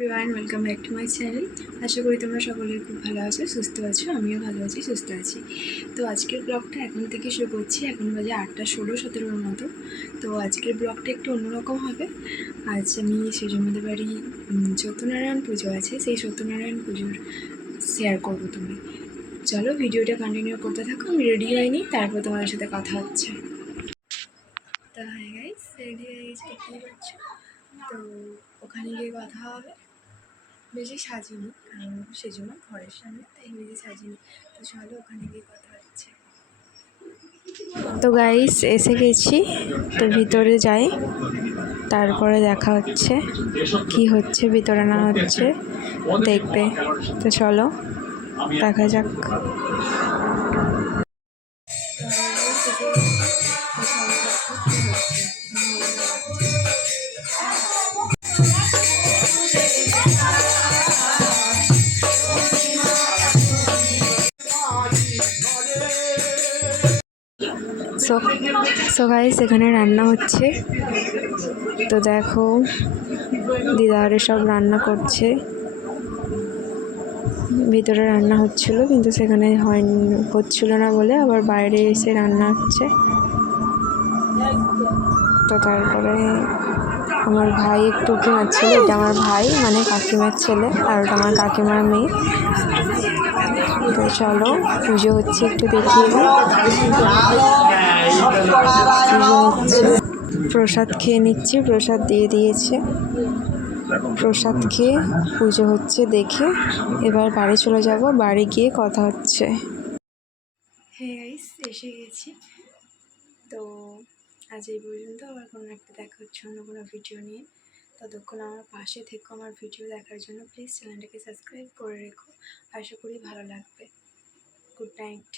Everyone, welcome back to my channel. আশা করি তোমরা সকলেই খুব ভালো আছো, সুস্থ আছো। আমিও ভালো আছি, সুস্থ আছি। তো আজকের ব্লগটা এখন থেকে শুরু করছি। এখন বাজে 8:16-17 মতো। তো আজকের ব্লগটা একটু অন্যরকম হবে। আজ আমি সেজমিদের বাড়ি সত্যনারায়ণ পুজো আছে, সেই সত্যনারায়ণ পুজোর শেয়ার করবো। তুমি চলো ভিডিওটা কন্টিনিউ করতে থাকো। আমি রেডি হয়নি, তারপর তোমাদের সাথে কথা হচ্ছে। তো হ্যাঁ গাইস, রেডি হয়ে গেছি, দেখতেই পাচ্ছ। তো ওখানে গিয়ে কথা হবে। বেশি সাজিনি, কারণ সেজন্য ঘরের সামনে, তাই বেশি সাজিনি। তো চলো ওখানে গিয়ে কথা হচ্ছে। তো গাইস এসে গেছি, তো ভিতরে যাই, তারপরে দেখা হচ্ছে কি হচ্ছে ভিতরে না হচ্ছে দেখবে। তো চলো দেখা যাক। সো গাইস এখানে রান্না হচ্ছে। তো দেখো দিদারে সব রান্না করছে। ভিতরে রান্না হচ্ছিল, কিন্তু সেখানে হচ্ছিল না বলে আবার বাইরে এসে রান্না হচ্ছে। তো তারপরে আমার ভাই একটু উঁকি মারছিল। এটা আমার ভাই, মানে কাকিমার ছেলে, আর ওটা আমার কাকিমার মেয়ে। তো চলো পুজো হচ্ছে, একটু দেখিয়ে দিই। পুজো হচ্ছে, প্রসাদ খেয়ে নিচ্ছি, প্রসাদ দিয়ে দিয়েছে। প্রসাদ খেয়ে পুজো হচ্ছে দেখে এবার বাড়ি চলে যাব। বাড়ি গিয়ে কথা হচ্ছে। হ্যাঁ গাইস, এসে গেছি। তো আজ এই পর্যন্ত, আবার কোনো একটা দেখা হচ্ছে অন্য কোনো ভিডিও নিয়ে। ততক্ষণ আমার পাশে থেকো। আমার ভিডিও দেখার জন্য প্লিজ চ্যানেলটাকে সাবস্ক্রাইব করে রেখো। আশা করি ভালো লাগবে। Good night.